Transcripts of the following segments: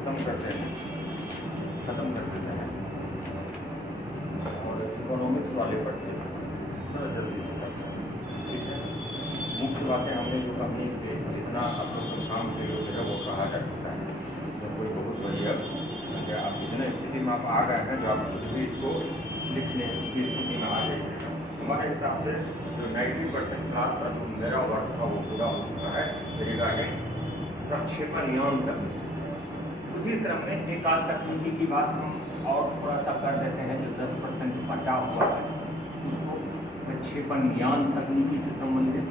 खत्म करते हैं और इकोनॉमिक्स वाले पर से थोड़ा जल्दी से करते हैं। ठीक है, मुख्य बातें हमने जो करनी थी, जितना आप लोग को काम प्रयोग है वो कहा जा चुका है, इसमें कोई बहुत बढ़िया आप जितने स्थिति में आप आ गए हैं, जो आप खुद भी इसको लिखने की स्थिति में आ जाएंगे। हमारे हिसाब से जो 90% क्लास का जो मेरा वर्क था वो पूरा हो चुका है रिगार्डिंग प्रक्षेपण यान तकनीक। उसी क्रम में एक आध तकनीकी की बात हम और थोड़ा सा कर देते हैं, जो 10% बचा हुआ है उसको प्रक्षेपण यान तकनीकी से संबंधित।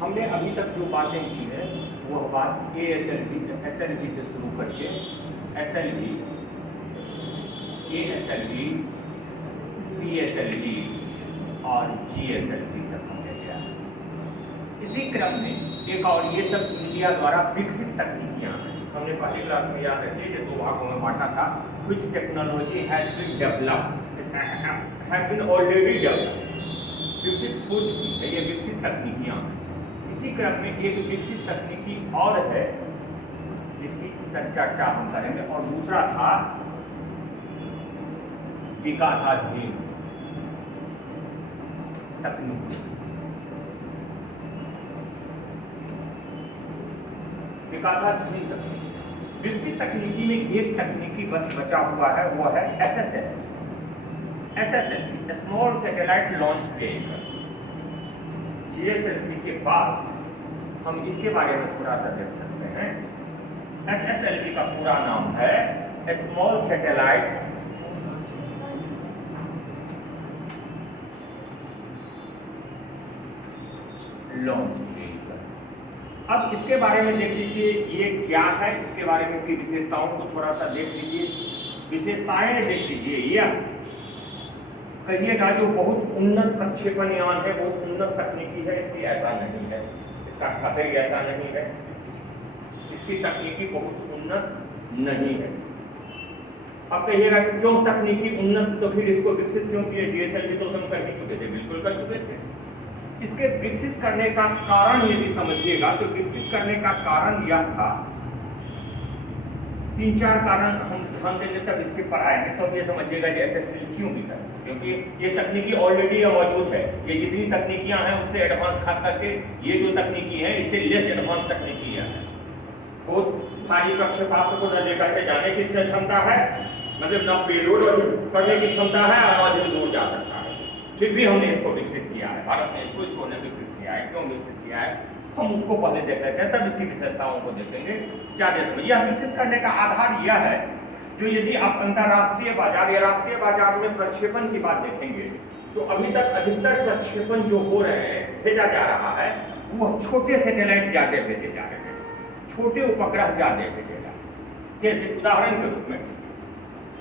हमने अभी तक जो बातें की है वह बात एएसएलवी से शुरू करके एसएलवी, एएसएलवी, पीएसएलवी और जीएसएलवी तक हमने लिया है। इसी क्रम में एक और ये सब इंडिया द्वारा विकसित तकनीकियां हैं। हमने पहली क्लास में याद रखिए कि दो भागों में बांटा था, which technology has been developed, has been already developed, विकसित हो चुकी है, ये विकसित तकनीकियां हैं। इसी क्रम में एक विकसित तकनीकी और है जिसकी चर्चा हम करेंगे, और दूसरा था विकासाधीन तकनीकी। विकासाधीन तकनीकी, विकसित तकनीकी में एक तकनीकी बस बचा हुआ है, वो है SSL, small satellite launch vehicle. GSLV के बाद हम इसके बारे में थोड़ा सा देख सकते हैं। एसएसएलवी का पूरा नाम है स्मॉल सैटेलाइट लॉन्च व्हीकल। अब इसके बारे में देख लीजिए ये क्या है, इसके बारे में इसकी विशेषताओं को थोड़ा सा देख लीजिए। विशेषताएं देख लीजिए, यह कहिएगा जो बहुत उन्नत प्रक्षेपण यान है, बहुत उन्नत तकनीकी है, इसकी ऐसा नहीं है, इसका कतई ऐसा नहीं है, इसकी तकनीकी बहुत उन्नत नहीं है। अब कहिएगा क्यों तकनीकी उन्नत, तो फिर इसको विकसित क्यों किए? जीएसएलवी तो तुम कर ही चुके थे, बिल्कुल कर चुके थे। इसके विकसित करने का कारण यदि समझिएगा तो विकसित करने का कारण यह था, तीन चार कारण हम ध्यान देंगे तब इसके पर आएंगे, तो ये समझिएगा कि एसएसएलवी क्यों बिका, क्योंकि ये तकनीकी ऑलरेडी मौजूद है। ये जितनी तकनीकियां हैं उससे एडवांस, खास करके ये जो तकनीकी है इससे लेस एडवांस तकनीकी है। बहुत भारी प्रक्षेपास्त्र को न लेकर के जाने की क्षमता है, मतलब न पेलोड करने की क्षमता है और अधिक दूर जा सकता है, फिर भी हमने इसको विकसित किया है, भारत ने इसको विकसित किया है। क्यों विकसित किया है हम उसको पहले देख लेते हैं, तब इसकी विशेषताओं को देखेंगे। क्या देश में यह विकसित करने का आधार यह है, जो यदि आप अंतरराष्ट्रीय बाजार या राष्ट्रीय बाजार में प्रक्षेपण की बात देखेंगे तो अभी तक अधिकतर प्रक्षेपण जो हो रहे हैं, भेजा जा रहा है, वो छोटे सैटेलाइट ज्यादा भेजे जा रहे हैं, छोटे उपग्रह ज्यादा भेजे जा रहे हैं। जैसे उदाहरण के रूप में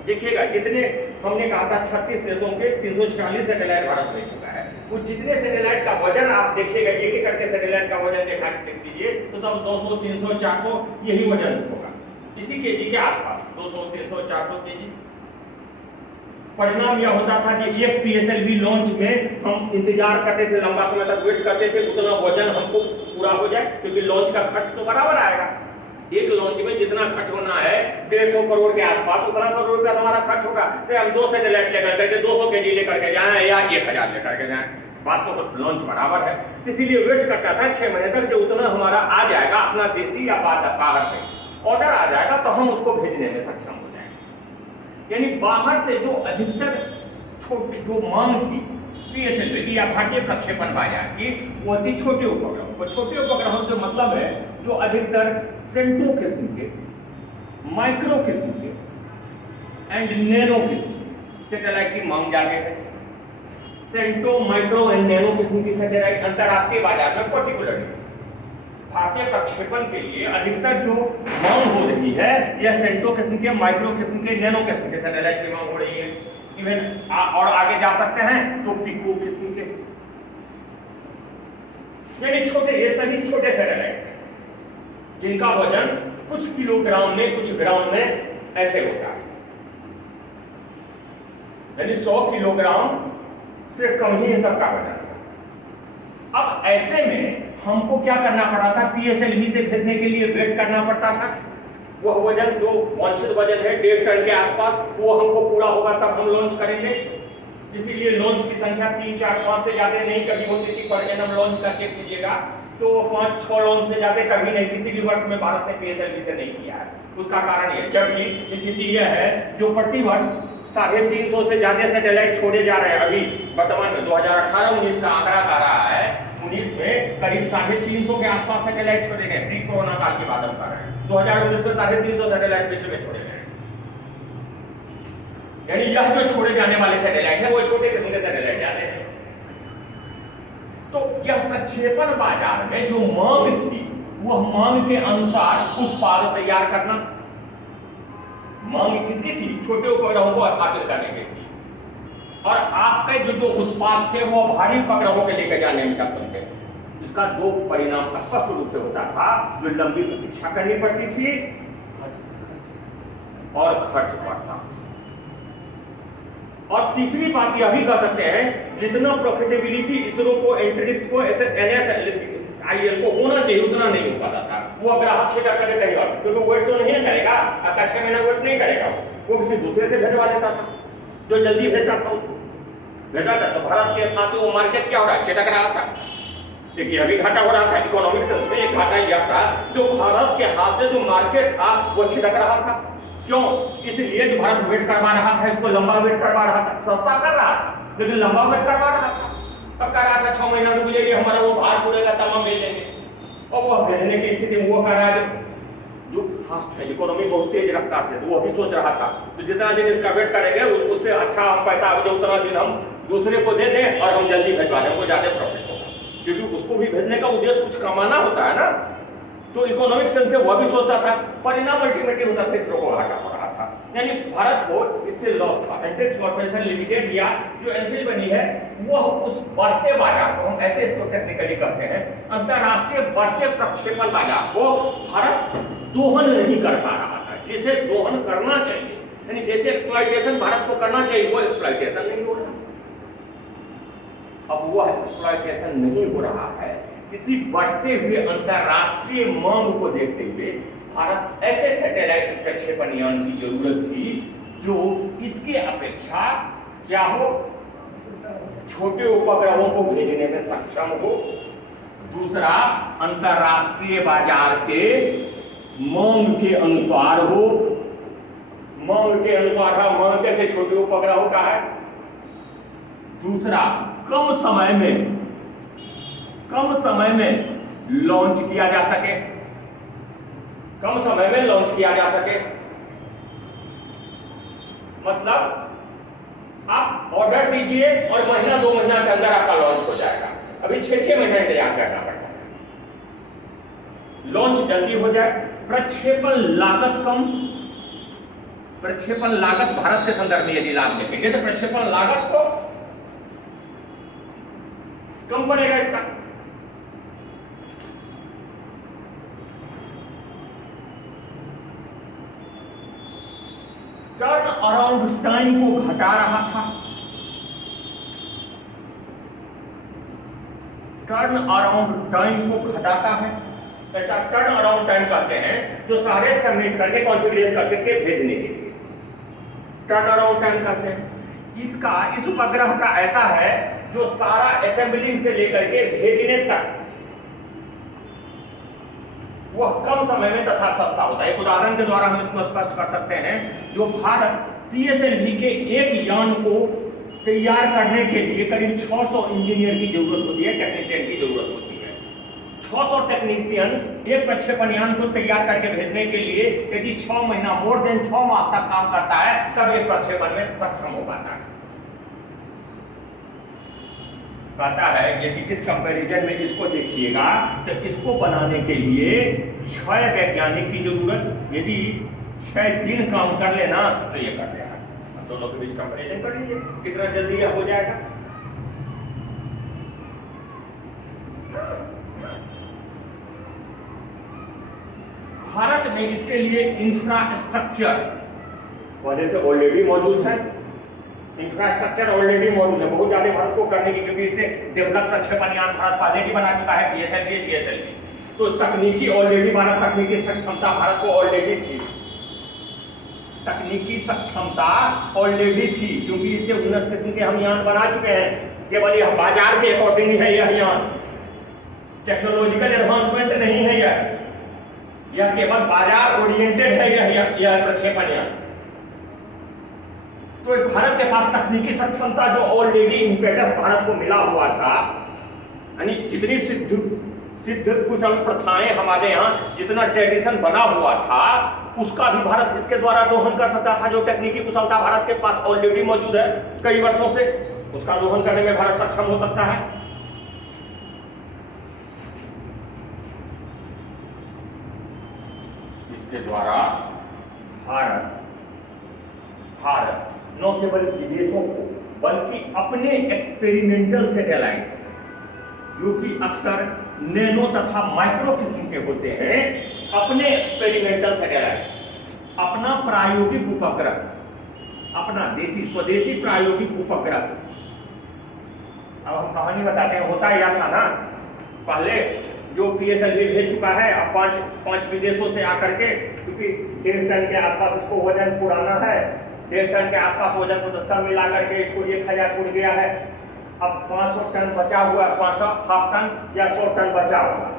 देखिएगा, जितने हमने कहा था 36 देशों के 346 सैटेलाइट भारत में चुका है, वो जितने सैटेलाइट का वजन आप देखिएगा, एक एक करके सैटेलाइट का वजन देख लीजिए तो सब 200, 300, 400 यही वजन होगा, इसी केजी के आसपास 200, 300, 400 केजी। परिणाम यह होता था कि एक पीएसएलवी लॉन्च में हम इंतजार करते थे, लंबा समय तक वेट करते थे, उतना वजन हमको पूरा हो जाए, क्योंकि लॉन्च का खर्च तो बराबर आएगा। एक लॉन्च में जितना खर्च होना है 150 करोड़ के आसपास, उतना करोड़ रुपया हमारा खर्च होगा। तो हम 2 सैटेलाइट लेकर के 200 केजी लेकर के जाएं या 1000 लेकर के जाएं, बात तो लॉन्च बराबर है। इसीलिए वेट करता था 6 महीने तक, जो उतना हमारा आ जाएगा अपना देशी या बाहर से ऑर्डर आ जाएगा तो हम उसको भेजने में सक्षम हो जाएंगे। यानी बाहर से जो अधिकतर छोटी जो मांग थी पीएसएलवी या भारतीय प्रक्षेपण बाजार की, वो थी छोटे उपग्रहों को। छोटे उपग्रहों से मतलब है जो अधिकतर सेंटो किस्म के, माइक्रो किस्म के एंड नैनो किस्म सैटेलाइट की मांग जाती है। सेंटो, माइक्रो एंड नैनो किस्म की सैटेलाइट अंतरराष्ट्रीय बाजार में पर्टिकुलरली भारतीय प्रक्षेपण के लिए अधिकतर जो मांग हो रही है, यह सेंटो किस्म के, माइक्रो किस्म के, नैनो किस्म के सैटेलाइट की मांग हो रही है। इवन और आगे जा सकते हैं तो पिको किस्म के, यानी छोटे, ये सभी छोटे सैटेलाइट हैं जिनका वजन कुछ किलोग्राम में, कुछ ग्राम में ऐसे होता है, यानी 100 किलोग्राम से कम ही इन सबका वजन। अब ऐसे में हमको क्या करना पड़ा था, पीएसएलवी से भेजने के लिए वेट करना पड़ता था। वह वजन जो वांछित वजन है 1.5 टन के आसपास, वो हमको पूरा होगा तब हम लॉन्च करेंगे। इसीलिए लॉन्च की संख्या 3, 4, 5 से ज्यादा नहीं कभी होती थी। पर एनम लॉन्च करके कीजिएगा तो 5, 6 लॉन्च से ज्यादा कभी नहीं, किसी भी वर्ष में भारत ने पीएसएलवी से नहीं किया है। उसका कारण ये, जबकि स्थिति यह है जो प्रति वर्ष 350 से ज्यादा सैटेलाइट छोड़े जा रहे हैं। अभी वर्तमान में 2018-19 का आंकड़ा आ रहा है, 19 में करीब 350 के आसपास सैटेलाइट छोड़े गए। प्री कोरोना काल की बात हम कर रहे हैं। 2019 में 350 सैटेलाइट विश्व में छोड़े गए। यानी यह जो छोड़े जाने वाले सैटेलाइट है वो छोटे किस्म के सैटेलाइट जाते हैं। तो यह प्रक्षेपण बाजार में जो मांग थी, वह मांग के अनुसार उत्पाद तैयार करना। मांग किसकी थी? छोटे उपग्रहों को स्थापित करने की थी। और आपके जो उत्पाद थे वो भारी उपग्रहों के लेकर जाने में सक्षम थे। इसका 2 परिणाम स्पष्ट रूप से होता था, जो लंबी प्रतीक्षा करनी पड़ती थी और खर्च बढ़ता। और तीसरी बात यह भी कह सकते हैं, जितना प्रॉफिटेबिलिटी इसरो को, एंट्रिक्स को, एनएसआईएल को होना चाहिए उतना नहीं हो पाता था। वो ग्राहक छेड़ा करे कहेगा, क्योंकि वेट तो नहीं करेगा, अगर 6 महीना वेट नहीं करेगा, वो किसी दूसरे से भेजवा लेता था जो जल्दी भेजता था उसको भेजा था। तो भारत के साथ वो मार्केट क्या हो रहा है, छिटक रहा था। देखिए अभी घाटा हो रहा था इकोनॉमिक सेंस में। एक घाटा यह था जो भारत के हाथ से जो मार्केट था वो छिटक रहा था। क्यों? इसलिए जो भारत वेट करवा रहा था, इसको लंबा वेट करवा रहा था, सस्ता कर रहा था लेकिन लंबा वेट करवा रहा था। तब कह रहा था 6 महीना रुक जाइए, हमारा वो भार पूरेगा तब हम भेजेंगे। और वो भेजने की स्थिति में वो कह रहा है जो फास्ट है, इकोनॉमी बहुत तेज रफ्तार से, तो वो भी सोच रहा था तो जितना दिन इसका वेट करेंगे उससे अच्छा हम पैसा उतना दिन हम दूसरे को दे दें और हम जल्दी भेजवा दें, वो ज्यादा प्रॉफिट होगा। क्योंकि उसको भी भेजने का उद्देश्य कुछ कमाना होता है ना, तो इकोनॉमिक सेंस से वह भी सोचता था। परिणाम अल्टीमेटली होता था इसरो को घाटा हो रहा था। यानी भारत को इससे लॉस था। एंट्रिक्स कॉर्पोरेशन लिमिटेड या जो एनसीएल बनी है, वह उस बढ़ते बाजार को, हम ऐसे इसको टेक्निकली कहते हैं, अंतरराष्ट्रीय बढ़ते प्रक्षेपण बाजार को भारत दोहन नहीं कर पा रहा था, जिसे दोहन करना चाहिए। यानी जैसे एक्सप्लॉइटेशन भारत को करना चाहिए वो एक्सप्लॉइटेशन नहीं हो रहा। अब वह एक्सप्लॉइटेशन नहीं हो रहा है। इसी बढ़ते हुए अंतरराष्ट्रीय मांग को देखते हुए भारत ऐसे सैटेलाइट प्रक्षेपण यान की जरूरत थी जो इसके अपेक्षा क्या हो, छोटे उपग्रहों को भेजने में सक्षम हो। दूसरा, अंतरराष्ट्रीय बाजार के मांग के अनुसार हो। मांग के अनुसार है, मांग कैसे छोटे उपग्रहों का है। दूसरा, कम समय में लॉन्च किया जा सके, कम समय में लॉन्च किया जा सके। मतलब आप ऑर्डर दीजिए और महीना 2 महीना के अंदर आपका लॉन्च हो जाएगा। अभी 6-6 महीना इंतजार करना पड़ता है, लॉन्च जल्दी हो जाए। प्रक्षेपण लागत कम। प्रक्षेपण लागत भारत के संदर्भ में यदि लाभ देखेंगे तो प्रक्षेपण लागत को कम पड़ेगा इसका। टर्न अराउंड टाइम को घटा रहा था। टर्न अराउंड टाइम को घटाता है। ऐसा टर्न अराउंड टाइम कहते हैं जो सारे सबमिट करके कॉन्फ़िगरेशन करके भेजने के लिए टर्न अराउंड टाइम कहते हैं। इसका इस उपग्रह का ऐसा है जो सारा असेंबलिंग से लेकर के भेजने तक वह कम समय में तथा सस्ता होता है। एक उदाहरण के द्वारा हम इसको स्पष्ट कर सकते हैं। जो भारत पीएसएलवी के एक यान को तैयार करने के लिए करीब 600 इंजीनियर की जरूरत होती है, टेक्नीशियन की जरूरत होती है। 600 टेक्नीशियन एक प्रक्षेपण यान को तैयार करके भेजने के लिए यदि 6 महीना, मोर देन 6 माह तक काम करता है, तब एक प्रक्षेपण में सक्षम हो पाता है। कहता है यदि इस कंपैरिजन में इसको देखिएगा तो इसको बनाने के लिए 6 वैज्ञानिक की जरूरत, यदि 6 दिन काम कर लेना तो ये कर लेगा। दोनों के बीच कंपैरिजन कर लीजिए कितना जल्दी यह हो जाएगा। भारत में इसके लिए इंफ्रास्ट्रक्चर पहले से ऑलरेडी मौजूद है। इंफ्रास्ट्रक्चर ऑलरेडी मौजूद है, बहुत ज्यादा भारत को करने की, क्योंकि इससे डेवलप प्रक्षेपण यान भारत पहले ही बना चुका है, PSLV GSLV। तो तकनीकी ऑलरेडी भारत, तकनीकी सक्षमता भारत को ऑलरेडी थी, तकनीकी सक्षमता ऑलरेडी थी, क्योंकि इससे उन्नत किस्म के हम यान बना चुके हैं। केवल यह बाजार के अकॉर्डिंग है, यह यान टेक्नोलॉजिकल एडवांसमेंट नहीं है, यह केवल बाजार ओरिएंटेड है यह प्रक्षेपण यान। तो भारत के पास तकनीकी सक्षमता जो ऑलरेडी इम्पेटस भारत को मिला हुआ था, यानी जितनी सिद्ध कुशल प्रथाएं हमारे यहाँ, जितना ट्रेडिशन बना हुआ था, उसका भी भारत इसके द्वारा दोहन कर सकता था। जो टेक्निकी कुशलता भारत के पास ऑलरेडी मौजूद है कई वर्षों से, उसका दोहन करने में भारत सक्षम हो सकता है। इसके द्वारा भारत न केवल विदेशों को बल्कि अपने एक्सपेरिमेंटल सैटेलाइट्स, जो कि अक्सर नैनो तथा माइक्रो किस्म के होते हैं, अपने एक्सपेरिमेंटल सैटेलाइट्स, अपना प्रायोगिक उपग्रह, अपना स्वदेशी प्रायोगिक उपग्रह। अब हम कहानी बताते हैं, होता यह था ना, पहले जो PSLV भेज चुका है, अब पांच विदेशों से आकर के, क्योंकि 1.5 टन के आसपास इसको वजन पुराना है, 1.5 टन के आसपास वजन को, तो सब मिला करके इसको 1000 उड़ गया है। अब 500 टन बचा हुआ है, 500 हाफ टन या 100 टन बचा हुआ,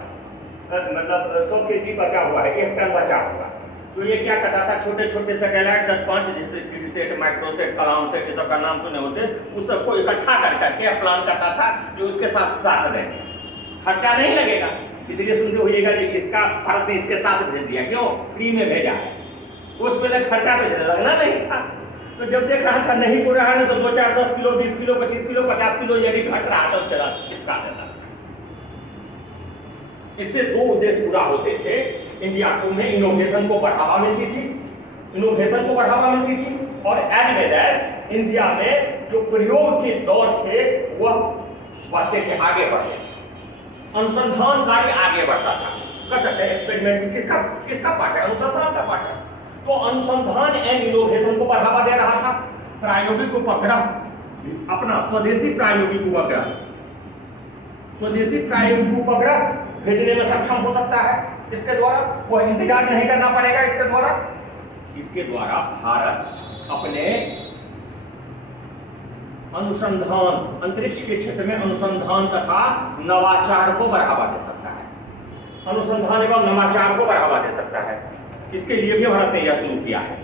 मतलब 100 kg बचा हुआ है, 1 टन बचा हुआ। तो ये क्या करता था, छोटे छोटे सैटेलाइट 10-5, जैसे किडसेट, माइक्रोसेट, कलाम सेट, ये सब का नाम सुने होते, उस सबको इकट्ठा कर करके प्लान करता था जो उसके साथ साथ देंगे, खर्चा नहीं लगेगा। इसलिए सुनते होइएगा कि इसका भारत ने इसके साथ भेज दिया, क्यों? फ्री में भेजा है। उस पहले खर्चा तो लगना नहीं था। तो जब देख रहा था नहीं पूरा है, तो 2, 4, 10 किलो, 20 किलो, 25 किलो, 50 किलो यदि घट रहा था, उसके साथ चिपका देता। इससे 2 उद्देश्य पूरा होते थे। इंडिया में इनोवेशन को बढ़ावा मिलती थी, इनोवेशन को बढ़ावा मिलती थी, और एज वेल एज इंडिया में जो प्रयोग के दौर थे वह बढ़ते थे, आगे बढ़ते थे, अनुसंधान कार्य आगे बढ़ता था। कर सकते हैं एक्सपेरिमेंट, किसका पार्ट है? अनुसंधान का पार्ट है। तो अनुसंधान एंड इनोवेशन को बढ़ावा दे रहा था। प्रायोगिक उपग्रह, अपना स्वदेशी प्रायोगिक उपग्रह, स्वदेशी प्रायोगिक उपग्रह भेजने में सक्षम हो सकता है। इसके द्वारा कोई इंतजार नहीं करना पड़ेगा। इसके द्वारा भारत अपने अनुसंधान, अंतरिक्ष के क्षेत्र में अनुसंधान तथा नवाचार को बढ़ावा दे सकता है। अनुसंधान एवं नवाचार को बढ़ावा दे सकता है। इसके लिए भी भारत ने यह शुरू किया है,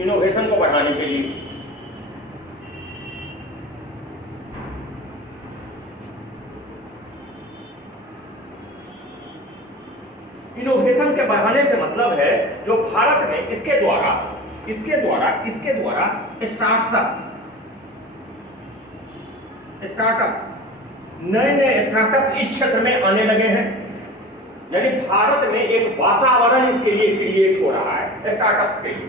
इनोवेशन को बढ़ाने के लिए। इनोवेशन के बढ़ाने से मतलब है जो भारत में इसके द्वारा स्टार्टअप, नए स्टार्टअप इस क्षेत्र में आने लगे हैं। यानी भारत में एक वातावरण इसके लिए क्रिएट हो रहा है स्टार्टअप्स के लिए।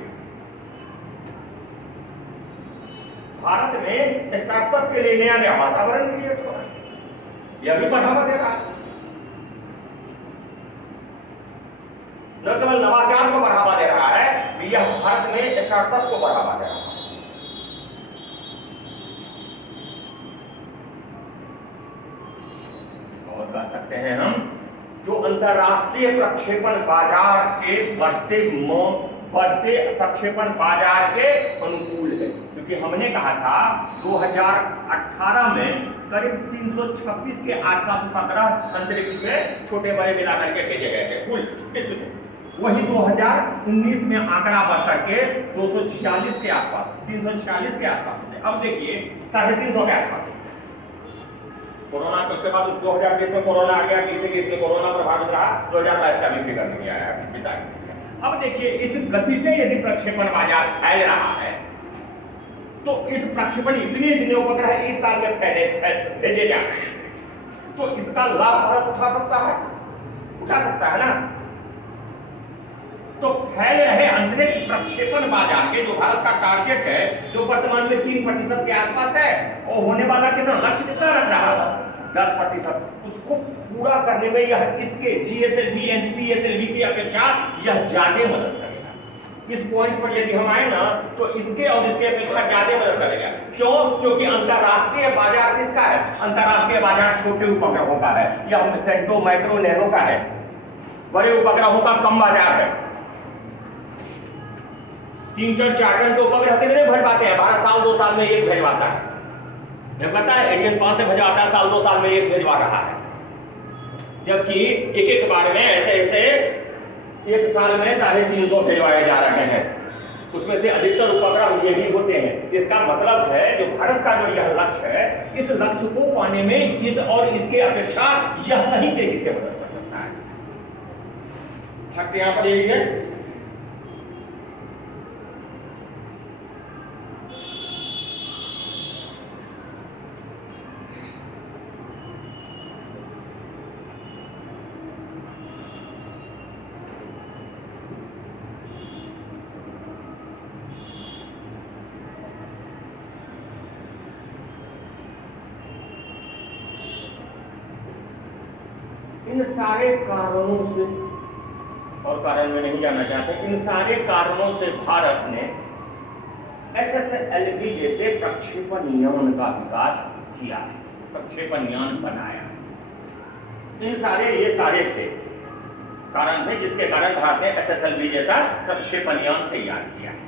भारत में स्टार्टअप के लिए नया वातावरण क्रिएट हो रहा है, यह भी बढ़ावा दे रहा है। न केवल नवाचार को बढ़ावा दे रहा है, यह भारत में स्टार्टअप को बढ़ावा दे रहा है। और कह सकते हैं हम, जो अंतरराष्ट्रीय प्रक्षेपण बाजार के बढ़ते प्रक्षेपण बाजार के अनुकूल है। क्योंकि हमने कहा था 2018 में करीब 326 के आसपास उपग्रह अंतरिक्ष में छोटे बड़े मिला करके भेजे गए थे कुल विश्व में। वही 2019 में आंकड़ा बढ़ करके 246 के आसपास, 346 के आसपास थे। अब देखिए 350 के आसपास। कोरोना के उसके बाद 2020 में कोरोना आ गया, इसमें कोरोना प्रभावित रहा, 2022 का भी फिगर नहीं आया पिता। अब देखिए इस गति से यदि प्रक्षेपण बाजार फैल रहा है, तो इस प्रक्षेपण इतने उपग्रह एक साल में भेजे जा रहे हैं, तो इसका लाभ भारत उठा सकता है ना। तो फैल रहे अंतरिक्ष प्रक्षेपण बाजार के जो भारत का टारगेट है, जो वर्तमान में 3% के आसपास है, और होने वाला कितना लक्ष्य कितना रख रहा है 10%, उसको पूरा करने में यह इसके GSLV एंड PSLV की अपेक्षा यह ज्यादा मदद करेगा। इस पॉइंट पर यदि हम आए ना तो इसके और इसके अपेक्षा ज्यादा मदद करेगा। क्यों? क्योंकि अंतरराष्ट्रीय बाजार किसका है? अंतरराष्ट्रीय बाजार छोटे उपग्रहों का है, या सेंटो माइक्रो नैनो का है। बड़े उपग्रहों का कम बाजार है। 3 टन 4 टन के उपग्रह कितने भेज पाते हैं? भारत साल 2 साल में एक भेजवाता है। पता है एरियन 5 से भेजवाता है, साल 2 साल में एक भेजवा रहा है। जबकि एक एक बार में ऐसे एक साल में 350 भेजवाए जा रहे हैं। उसमें से अधिकतर उपग्रह यही होते हैं। इसका मतलब है जो भारत का जो यह लक्ष्य है, इस लक्ष्य को पाने में इस और इसके अपेक्षा यह कहीं तेजी से मदद कर सकता है। फक्त यहां पर यही है। इन सारे कारणों से, और कारण में नहीं जाना चाहते, इन सारे कारणों से भारत ने SSLV जैसे प्रक्षेपण यान का विकास किया है, प्रक्षेपण यान बनाया। इन सारे ये सारे थे कारण थे जिसके कारण भारत ने SSLV जैसा प्रक्षेपण यान तैयार किया है।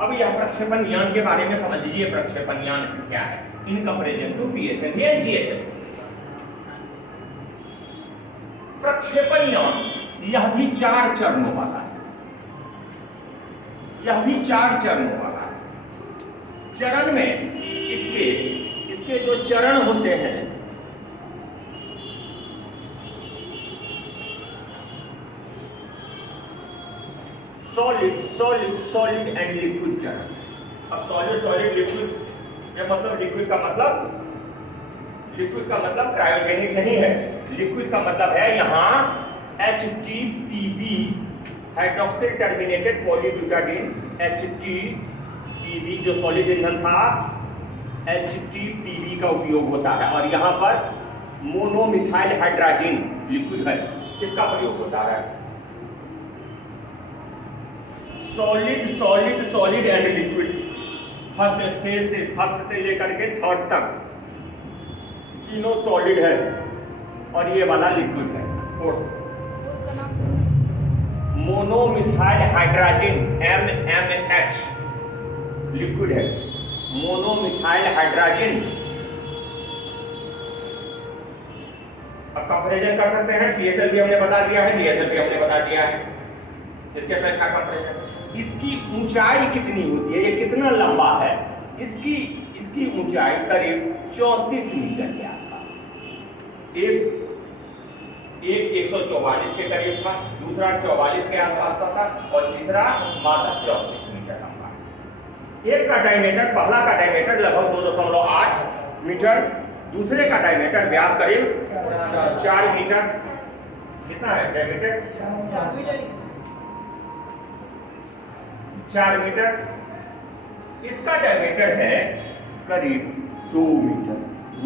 अब यह प्रक्षेपण यान के बारे में समझ लीजिए, प्रक्षेपण यान क्या है in comparison to PSLV and GSLV। प्रक्षेपण यान यह भी 4 चरणों वाला है, यह भी 4 चरणों वाला है। चरण में इसके जो चरण होते हैं, सॉलिड एंड लिक्विड चरण। अब सॉलिड लिक्विड ये मतलब लिक्विड का मतलब क्रायोजेनिक नहीं है। लिक्विड का मतलब है यहाँ HTPB हाइड्रोक्सिल टर्मिनेटेड पॉलीब्यूटाडीन, HTPB जो सॉलिड ईंधन था HTPB का उपयोग होता है, और यहाँ पर मोनोमिथाइल हाइड्रोजन लिक्विड है, इसका प्रयोग होता है। सॉलिड एंड लिक्विड फर्स्ट से लेकर के 3rd तक तीनों सॉलिड है और ये वाला लिक्विड है। 4th monomethyl hydrogen MMH liquid है, मोनोमिथाइल हाइड्रोजन। अब कंपैरिजन कर सकते हैं, PSLV हमने बता दिया है, GSLV हमने बता दिया है। इसके अपेक्षा कंपैरिजन, इसकी ऊंचाई कितनी होती है, ये कितना लंबा है, इसकी ऊंचाई करीब 34 मीटर के आसपास। एक 144 के करीब था, दूसरा 44 के आसपास था और तीसरा मात्र 34 मीटर लंबा। एक का डायमीटर, पहला का डायमीटर लगभग 2.8 मीटर, दूसरे का डायमीटर व्यास करीब 4 मीटर। कितना है डायमीटर? 4 मीटर। इसका डायमीटर है करीब 2 मीटर,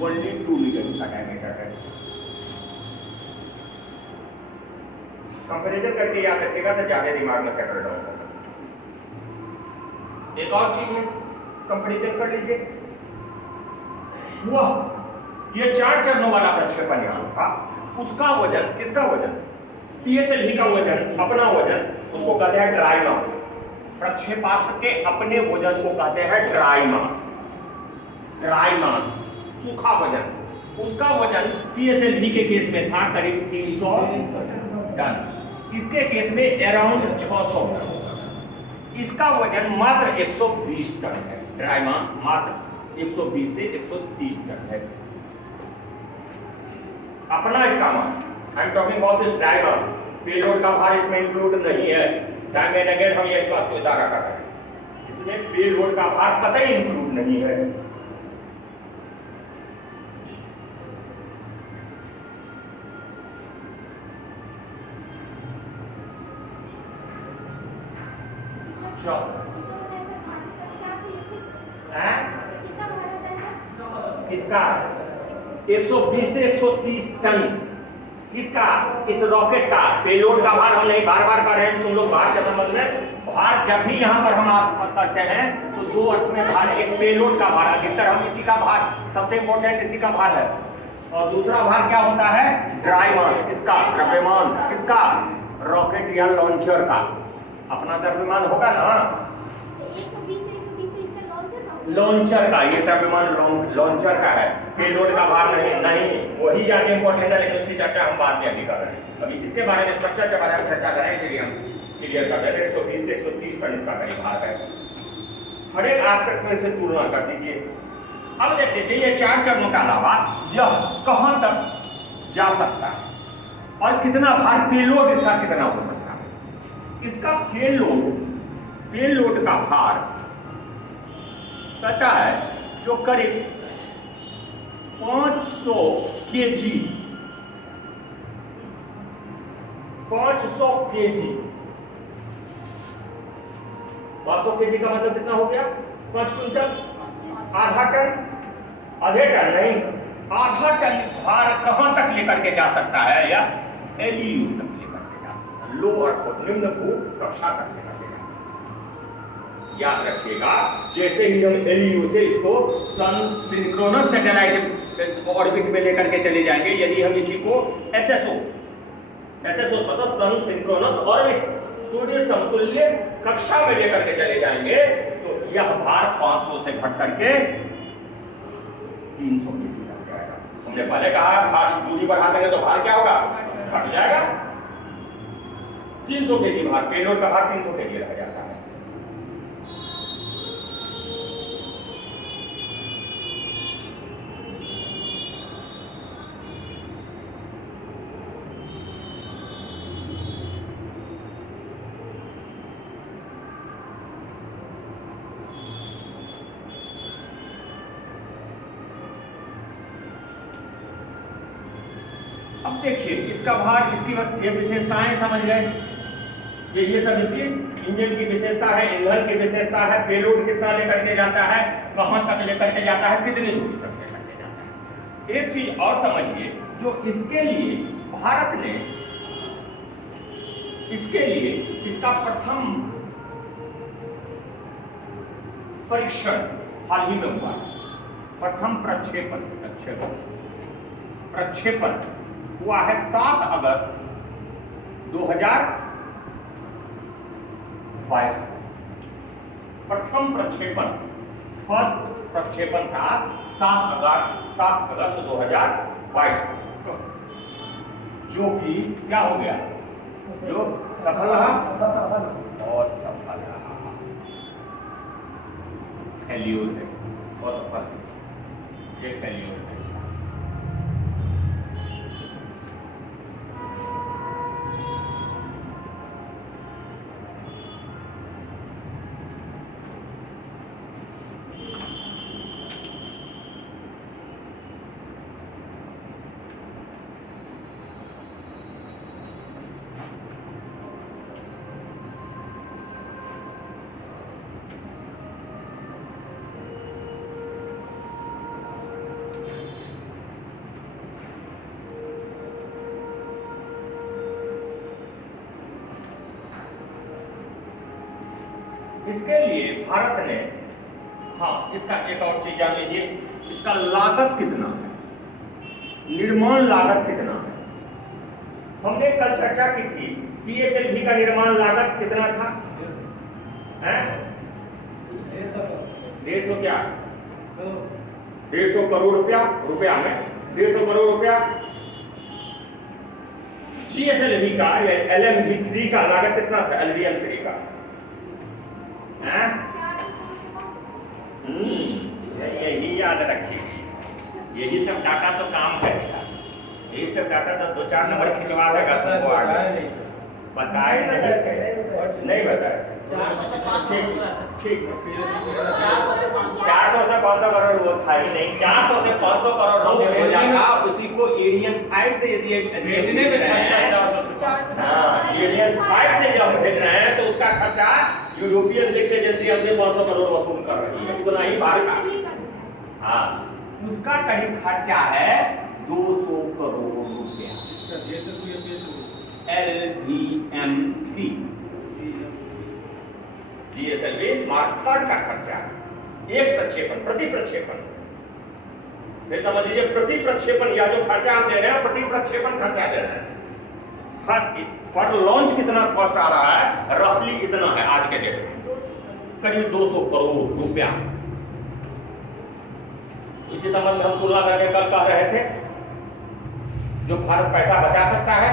ओनली 2 मीटर इसका डायमीटर है। कंपैरिजन करके याद रखिएगा तो ज्यादा दिमाग में सेटल डाउन होगा। एक और चीज है, कंपैरिजन कर लीजिए। वह ये 4 चरणों वाला प्रक्षेपण यान था, उसका वजन, किसका वजन? PSLV का वजन, अपना वजन, उसको कहते हैं ड्राई मास। प्रक्षेपास्त्र के अपने वजन को कहते हैं ड्राई मास। ड्राई मास सूखा वजन, उसका वजन PSLV के केस में था करीब 300 टन, इसके केस में अराउंड 600 टन। इसका वजन मात्र 120 टन है। ड्राई मास मात्र 120 से 130 टन है अपना इसका mass. I am talking about dry mass. Payload का भार इसमें इंक्लूड नहीं है। टाइम एंड अगेन हम यही बात को इशारा कर रहे हैं, इसमें पेलोड का भार कतई इंक्लूड नहीं है। इसका 120 से 130 टन, किसका? इस रॉकेट का। पेलोड का भार हम नहीं बार बार कर रहे हैं, तुम लोग भार के संबंध में भार जब भी यहाँ पर हम आस्पद करते हैं तो दो अर्थ में भार, एक पेलोड का भार, अधिकतर हम इसी का भार, सबसे इंपॉर्टेंट इसी का भार है, और दूसरा भार क्या होता है, ड्राई मास, किसका, द्रव्यमान, किसका, रॉकेट या लॉन्चर का, अपना द्रव्यमान होगा ना, 120 से 130 तो इसका लॉन्चर ना, लॉन्चर का, ये द्रव्यमान लॉन्चर का है, पेलोड का भार नहीं, वही ज्यादा इंपॉर्टेंट है, लेकिन उसकी चर्चा हम बाद में अभी कर रहे हैं। अभी इसके बारे में, स्ट्रक्चर के बारे में चर्चा करें, इसलिए हम क्लियर कर देते हैं। 120 से 130 टन इसका करीब भार है। हर एक एस्पेक्ट में इसे तुलना कर दीजिए। अब देख लीजिए, ये चार चरणों के अलावा यह कहां तक जा सकता है और कितना भार, पेलोड इसका कितना हो सकता है। इसका पेलोड का भार कहता है जो करीब 500 केजी, 500 केजी, 500 केजी का मतलब कितना हो गया, 5 क्विंटल, आधा टन, आधे टन नहीं, आधा टन भार कहां तक लेकर के जा सकता है, या एलईयू तक लेकर के जा सकता है, लो अर्थ, निम्न भू कक्षा तक लेकर के जा सकता है। याद रखिएगा, जैसे ही हम एलईयू से इसको सन सिंक्रोनस सैटेलाइट ऑर्बिट में लेकर के चले जाएंगे, यदि हम इसी को एसएसओ मतलब सन सिंक्रोनस ऑर्बिट, सूर्य समतुल्य कक्षा में लेकर के चले जाएंगे, तो यह भार 500 से घट करके 300 केजी तक जाएगा। हमने पहले कहा भार दूरी बढ़ा देंगे तो भार क्या होगा, घट जाएगा। 300 केजी भार, पेलोड का भार 300 केजी रह जाता है। अब देखिए इसका भार, इसकी ये विशेषताएं समझ गए, ये सब इसकी इंजन की विशेषता है, ईंधन की विशेषता है, पेलोड कितना लेकर के जाता है, कहां तक लेकर के जाता है, कितनी दूरी तक लेकर के जाता है। एक चीज और समझिए, जो इसके लिए भारत ने, इसके लिए इसका प्रथम परीक्षण हाल ही में हुआ है। प्रथम प्रक्षेपण हुआ है 7 अगस्त 2022 को। प्रथम प्रक्षेपण, फर्स्ट प्रक्षेपण था 7 अगस्त 2022 को, जो कि क्या हो गया, जो सफल रहा और सफल रहा, फेल्यूर है और सफल, ये फेल्यूर है। इसके लिए भारत ने, हाँ इसका एक और चीज जान लीजिए, इसका लागत कितना है, निर्माण लागत कितना है। हमने कल चर्चा की थी, पीएसएलवी का निर्माण लागत कितना था, 150 क्या, 150 करोड़ रुपया में 150 करोड़ रुपया। जीएसएलवी का या LMV3 का लागत कितना था, LVM3 का, यही याद रखिए, यही सब डाटा तो काम करेगा, यही सब डाटा तो 2-4 नंबर खिंचवा देगा सबको, आगे बताए नहीं बताए, ठीक 400 से 500 करोड़ वो था ही नहीं, 400 से 500 करोड़ हमने हो जाएगा, उसी को एरियन 5 से यदि भेजने में एरियन 5 से जब भेज रहे हैं तो उसका खर्चा यूरोपियन टैक्स एजेंसी हमसे 500 करोड़ वसूल कर रही है, उतना ही बाहर का, हाँ उसका करीब खर्चा है 200 करोड़ रुपया। इसका 600 LVM3 जीएसएलवी मार्क 3 का खर्चा एक प्रक्षेपण, प्रति प्रक्षेपण। फिर समझ लीजिए प्रति प्रक्षेपण या जो खर्चा आप दे रहे हैं प्रति प्रक्षेपण खर्चा दे रहे हैं। पर लॉन्च कितना कॉस्ट आ रहा है, रफली इतना है आज के डेट में, करीब 200 करोड़ रुपया। इसी संबंध में हम तुलना करके कल कह रहे थे जो भारत पैसा बचा सकता है,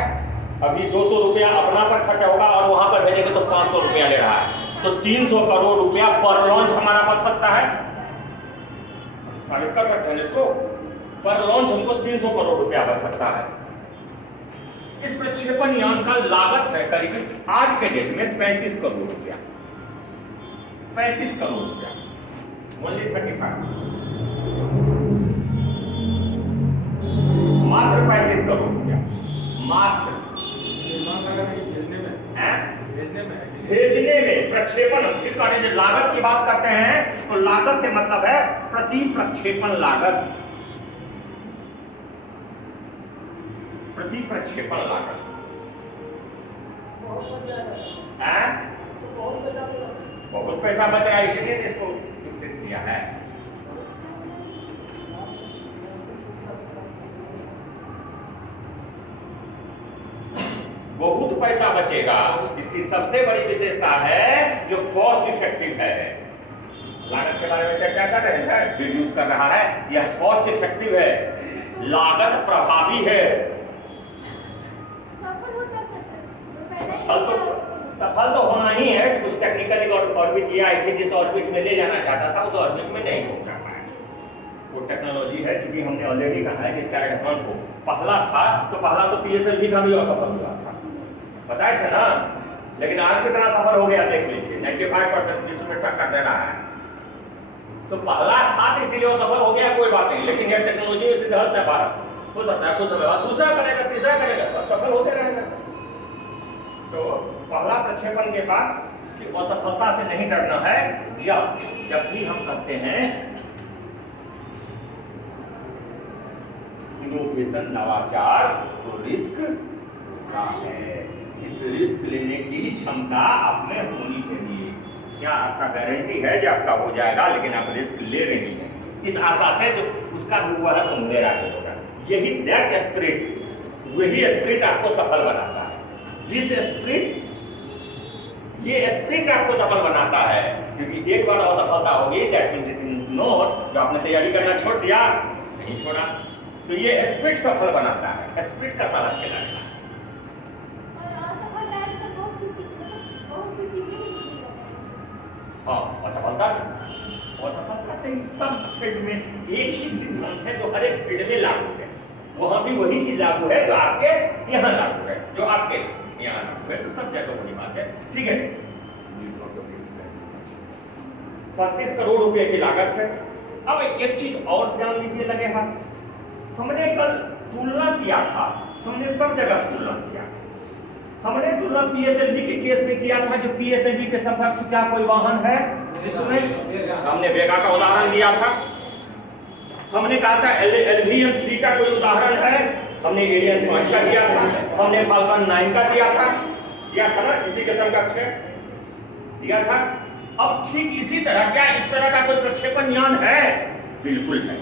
अभी 200 रुपया अपना पर खर्चा होगा और वहां पर भेजेंगे तो 500 रुपया ले रहा है, तो 300 करोड़ रुपया पर लॉन्च हमारा बच सकता है। साबित कर सकते हैं इसको, पर लॉन्च हमको 300 करोड़ रुपया बच सकता है। इस प्रक्षेपण यान का लागत है करीब आज के डेट में 35 करोड़ रुपया, 35 करोड़ रुपया, ओनली 35, मात्र 35 करोड़ रुपया, मात्र भेजने में प्रक्षेपण। जब लागत की बात करते हैं तो लागत से मतलब है प्रति प्रक्षेपण लागत, प्रति प्रक्षेपण लागत बहुत पैसा बच रहा है, इसलिए इसको विकसित किया है। बहुत पैसा बचेगा, इसकी सबसे बड़ी विशेषता है जो कॉस्ट इफेक्टिव है। लागत के बारे में चर्चा कर रहे थे, रिड्यूस कर रहा है, यह कॉस्ट इफेक्टिव है, लागत प्रभावी है। सफल तो होना ही है, कुछ टेक्निकली ऑर्बिट ये आई थी जिस ऑर्बिट में ले जाना चाहता था उस ऑर्बिट में नहीं पहुंचा पाया। वो टेक्नोलॉजी है क्योंकि हमने ऑलरेडी कहा है कि इसका एडवांस हो, पहला था तो पहला तो पीएसएलवी का भी असफल हुआ था, बताए थे ना, लेकिन आज कितना सफल हो गया देख लीजिए, 95% विश्व में टक्कर दे रहा है। तो पहला था तो इसीलिए वो सफल हो गया, कोई बात नहीं, लेकिन यह टेक्नोलॉजी में सिद्ध है भारत हो सकता है कुछ समय बाद दूसरा करेगा, तीसरा करेगा, तो सफल होते रहेंगे। तो पहला प्रक्षेपण के बाद इसकी असफलता से नहीं डरना है, या जब भी हम करते हैं इनोवेशन नवाचार तो रिस्क का है, इस रिस्क लेने की क्षमता आप में होनी चाहिए। क्या आपका गारंटी है कि आपका हो जाएगा, लेकिन आप रिस्क ले रहे हैं, इस आशा से जो उसका भी हुआ है तो मेरा भी होगा। यही दैट स्पिरिट, वही स्पिरिट आपको सफल बनाता है। दिस स्पिरिट, ये स्पिरिट आपको सफल बनाता है, क्योंकि एक बार असफलता होगी that means it means not, जो आपने तैयारी करना छोड़ दिया, नहीं छोड़ा, तो ये स्पिरिट सफल बनाता है, स्पिरिट का साथ खिलाएगा। हाँ, असफलता से सब फील्ड में एक ही सिद्धांत है जो हर एक फील्ड में लागू है, वहां भी वही चीज लागू है जो आपके यहाँ लागू है, जो आपके यहाँ लागू है, तो सब जगह वही बात है। ठीक है, 35 करोड़ रुपए की लागत है। अब एक चीज और जान लीजिए लगे हाथ, हमने कल तुलना किया था, हमने सब जगह तुलना किया, हमने तुलना पीएसएलवी के केस में किया था, जो पीएसएलवी के समकक्ष क्या कोई वाहन है जिसमें हमने वेगा का उदाहरण दिया था, हमने कहा था एलवीएम 3 का कोई उदाहरण है, हमने एलियन 5 का दिया था, हमने फाल्कन 9 का दिया था ना, इसी के समकक्ष दिया था। अब ठीक इसी तरह क्या इस तरह का कोई प्रक्षेपण यान है? बिल्कुल है,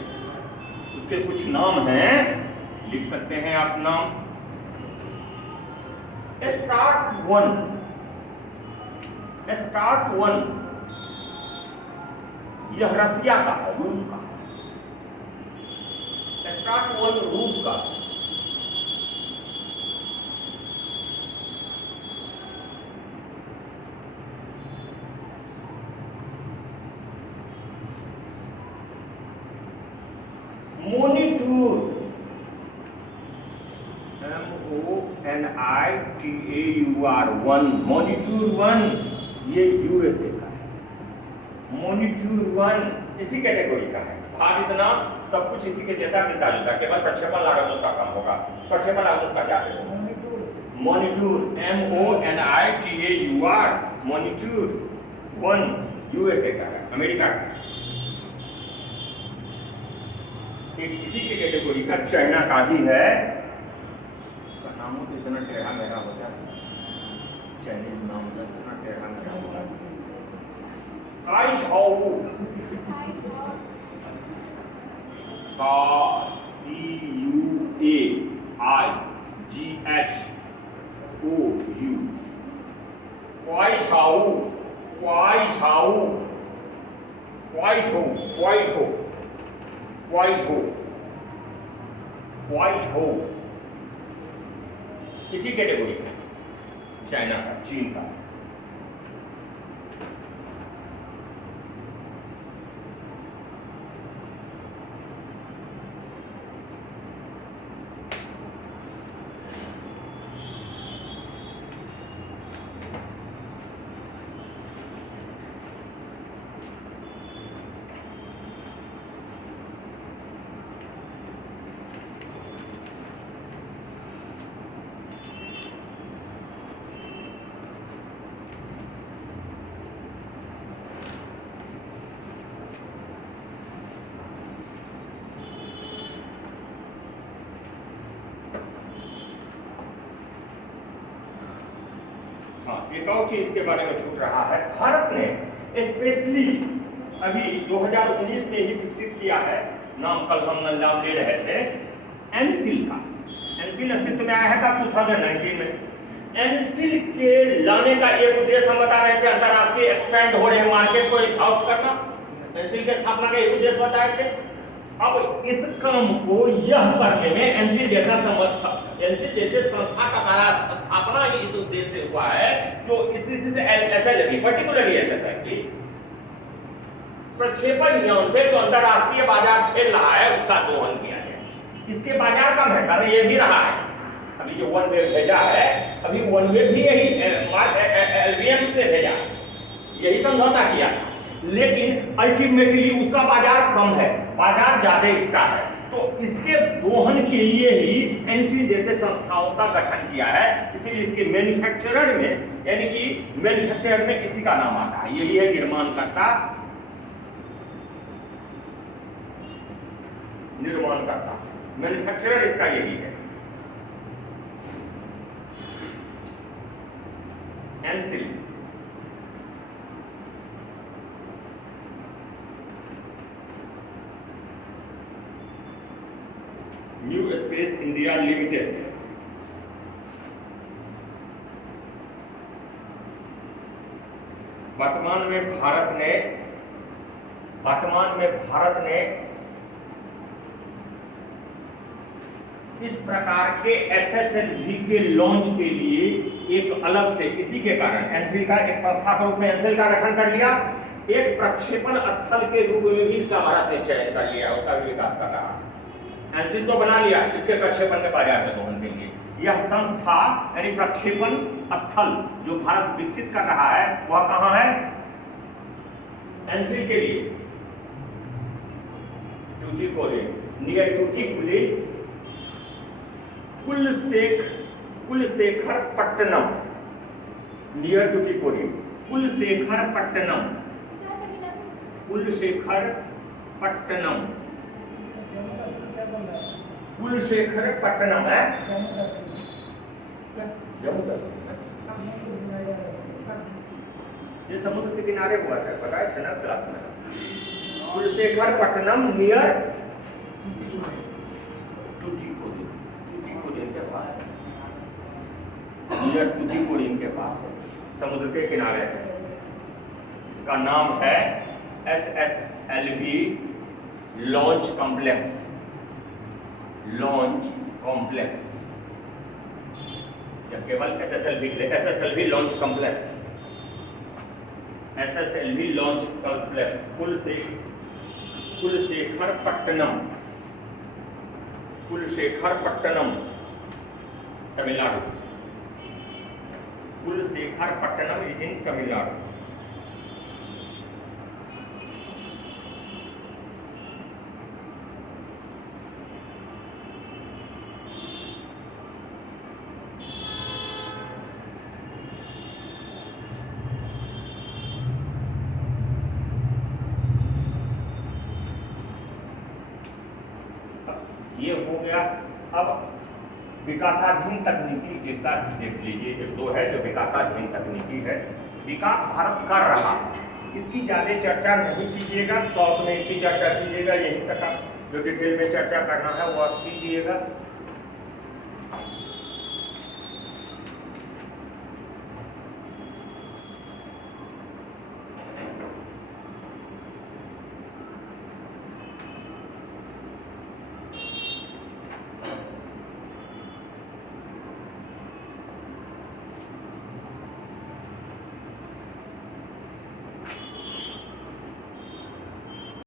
उसके कुछ नाम हैं, लिख सकते हैं आप नाम। स्टार्ट 1 यह रसिया का है, रूस का। स्टार्ट 1 रूस का, मोनिटूर MONITAUR 1, मोनिटूर 1 ये यूएसए का है, मोनिटूर 1 इसी कैटेगरी का है। भाग इतना सब कुछ इसी के जैसा मिलता जुलता, केवल प्रक्षेपण लागत उसका कम होगा, प्रक्षेपण लागत उसका क्या है? मोनिटूर MONITAUR, मोनिटूर 1 यूएसए का है, अमेरिका का है। इसी की कैटेगरी का चाइना का भी है, उसका नाम हो तो इतना टेढ़ा मेढ़ा हो जाए, चाइनीज नाम से इतना टेढ़ा मेढ़ा होगा, काई झाओ का CUAIGHOU क्वाई झाऊ क्वाई झाऊ क्वाई झो क्वाई झो क्वाई झो क्वाई झो इसी कैटेगरी में चाइना का, चीन का। एक और चीज इसके बारे में छूट रहा है, भारत ने स्पेशली अभी 2019 में ही विकसित किया है, नाम कल हम नाम ले रहे थे, एनसील का। एनसील अस्तित्व में आया है था 2019 में। एनसील के लाने का एक उद्देश्य हम बता रहे थे, अंतरराष्ट्रीय एक्सपेंड हो रहे मार्केट को एग्जॉस्ट करना। एनसील के स्थापना का एक उद्देश्य बताए थे। अब इस काम को यह करने में एनसील जैसे संस्था का स्थापना ही इस उद्देश्य से हुआ है, जो इसी से एसएलवी पर्टिकुलरली एसएसएलवी प्रक्षेपण नियम से जो अंतरराष्ट्रीय बाजार खेल रहा है उसका दोहन किया है। इसके बाजार कम है, कारण ये भी रहा है। अभी जो वन वेव भेजा है, अभी वन वेव भी यही एलवीएम से भेजा, यही समझौता किया, लेकिन अल्टीमेटली उसका बाजार कम है, बाजार ज्यादा इसका है। तो इसके दोहन के लिए ही एनसील जैसे संस्थाओं का गठन किया है। इसीलिए इसके मैन्युफैक्चरर में, यानी कि मैन्युफैक्चरर में इसी का नाम आता है, यही है निर्माणकर्ता। मैन्युफैक्चरर इसका यही है, एनसील। न्यू स्पेस इंडिया लिमिटेड वर्तमान में भारत ने इस प्रकार के एसएसएलवी के लॉन्च के लिए एक अलग से, इसी के कारण एनसील का एक संस्था के रूप में एनसील का गठन कर लिया। एक प्रक्षेपण स्थल के रूप में भी इसका भारत ने चयन कर लिया, उसका भी विकास कर रहा है। एनसील तो बना लिया, इसके प्रक्षेपण के बाजार में दोहन के लिए यह संस्था यानी प्रक्षेपण स्थल जो भारत विकसित कर रहा है वह कहां है? एनसील के लिए टूटीकोरिन, नियर टूटीकोरिन, कुलशेखरपट्टनम, नियर टूटीकोरिन, कुलशेखरपट्टनम है जम्मू कश्मीर। ये समुद्र के किनारे हुआ था, पता है ना क्लास में। कुलशेखरपट्टनम नियर टूटीकोरिन के पास, नियर टूटीकोरिन के पास है, समुद्र के किनारे है। इसका नाम है एसएसएलवी लॉन्च कॉम्प्लेक्स, या केवल SSLV launch complex, SSLV launch complex Kulasekarapattinam Tamil Nadu. Kulasekarapattinam is in Tamil Nadu. ये हो गया। अब विकासाधीन तकनीकी एक बार देख लीजिए, एक दो है जो विकासाधीन तकनीकी है। विकास भारत कर रहा है, इसकी ज़्यादा चर्चा नहीं कीजिएगा, शॉर्ट में इसकी चर्चा कीजिएगा, यहीं तक आप जो डिटेल में चर्चा करना है वो आप कीजिएगा।